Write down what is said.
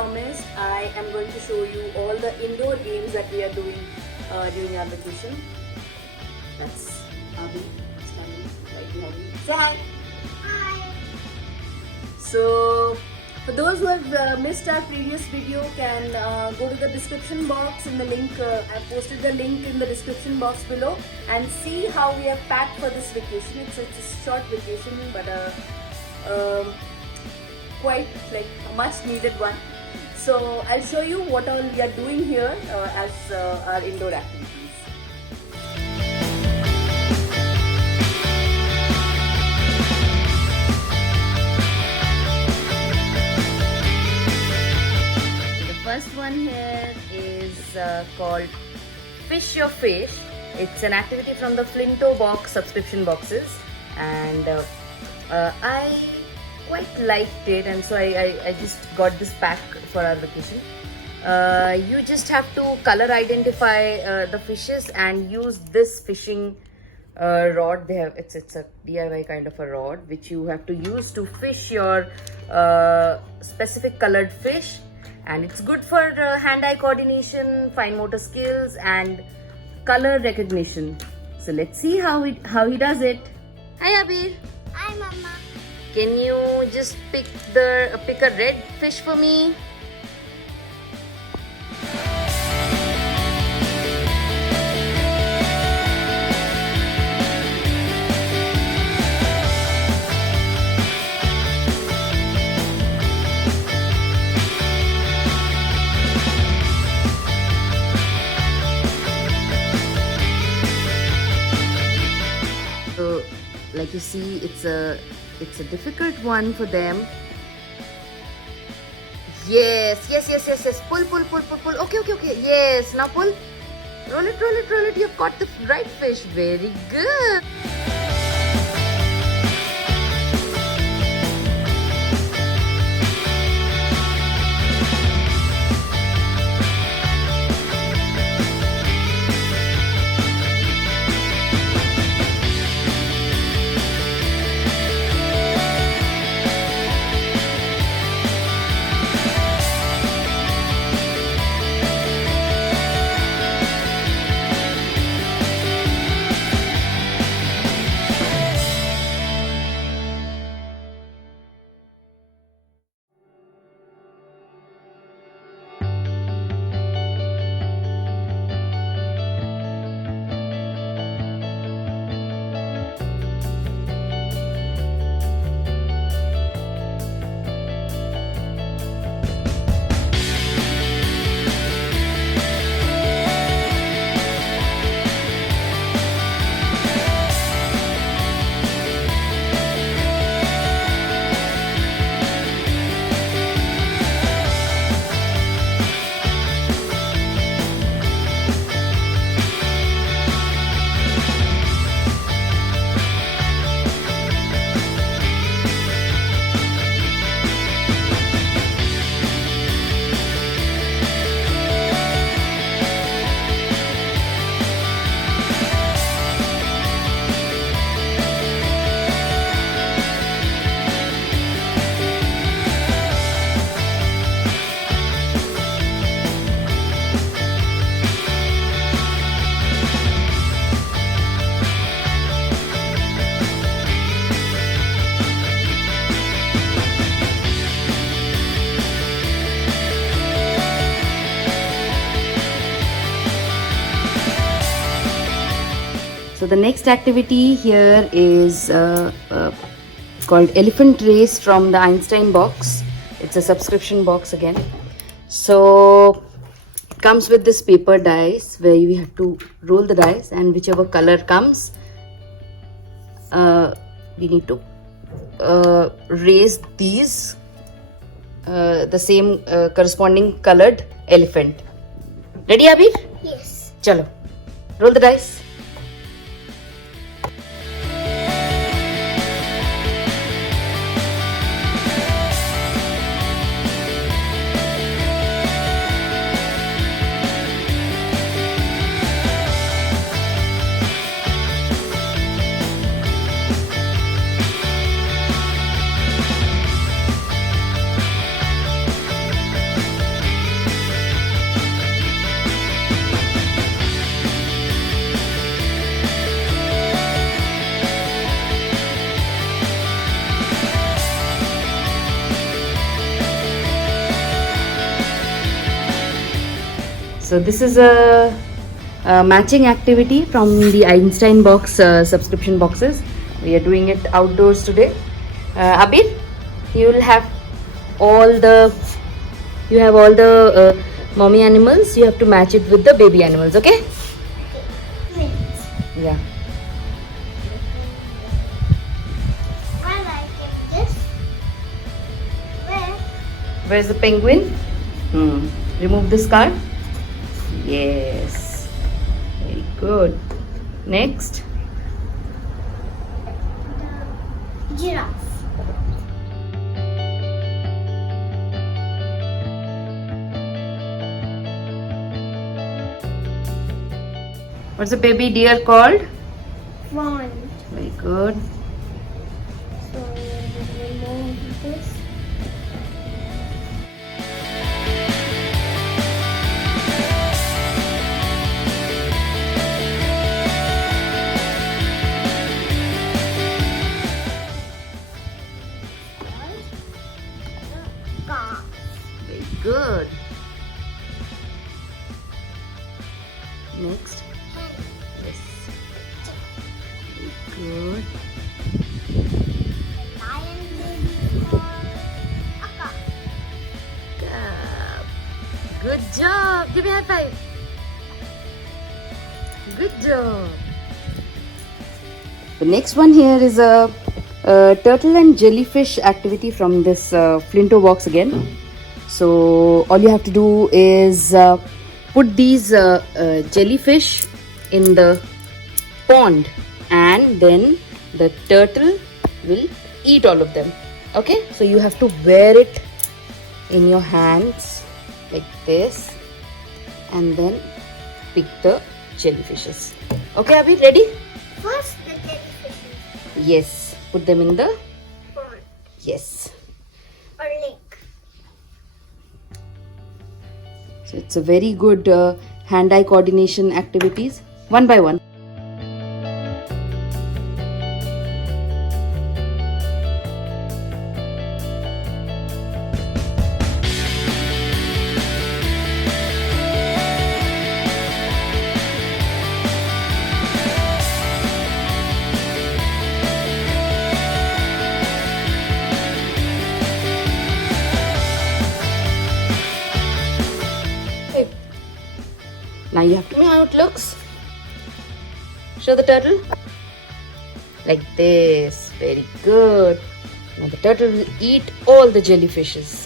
promised, I am going to show you all the indoor games that we are doing during our vacation. That's Abhi standing right behind me. Say hi! Hi! So, for those who have missed our previous video, can go to the description box in the link. I've posted the link in the description box below and see how we have packed for this vacation. It's a short vacation, but quite like a much needed one. So I'll show you what all we are doing here as our indoor activities. First one here is called Fish Your Fish. It's an activity from the Flintobox subscription boxes, and I quite liked it, and so I just got this pack for our vacation. You just have to color identify the fishes and use this fishing rod. They have it's a DIY kind of a rod which you have to use to fish your specific colored fish. And it's good for hand-eye coordination, fine motor skills, and color recognition. So let's see how he does it. Hi, Abhi. Hi, Mama. Can you just pick a red fish for me? So, like you see, it's a difficult one for them. Yes. Pull. Okay. Yes. Now pull. Roll it. You've caught the right fish. Very good. So the next activity here is called Elephant Race from the Einstein Box. It's a subscription box again. So it comes with this paper dice where you have to roll the dice, and whichever color comes, we need to raise these the same corresponding colored elephant. Ready, Abhi? Yes. Chalo, roll the dice. So this is a matching activity from the Einstein Box subscription boxes. We are doing it outdoors today. Abir, you will have all the mommy animals. You have to match it with the baby animals. Okay? Yeah. I like it. This. Where? Where's the penguin? Remove this card. Yes. Very good. Next. The giraffe. What's the baby deer called? Fawn. Very good. So we remove this. Car. Very good. Next. Yes. Very good. Lion baby called a car. Good job. Give me a high five. Good job. The next one here is a turtle and jellyfish activity from this Flinto box again. So all you have to do is put these jellyfish in the pond, and then the turtle will eat all of them. Okay, so you have to wear it in your hands like this and then pick the jellyfishes. Okay, are we ready? First, the jellyfish Yes, put them in the pond yes. or lake. So it's a very good hand-eye coordination activities, one by one. Okay. Now you have to know how it looks. Show the turtle. Like this. Very good. Now the turtle will eat all the jellyfishes.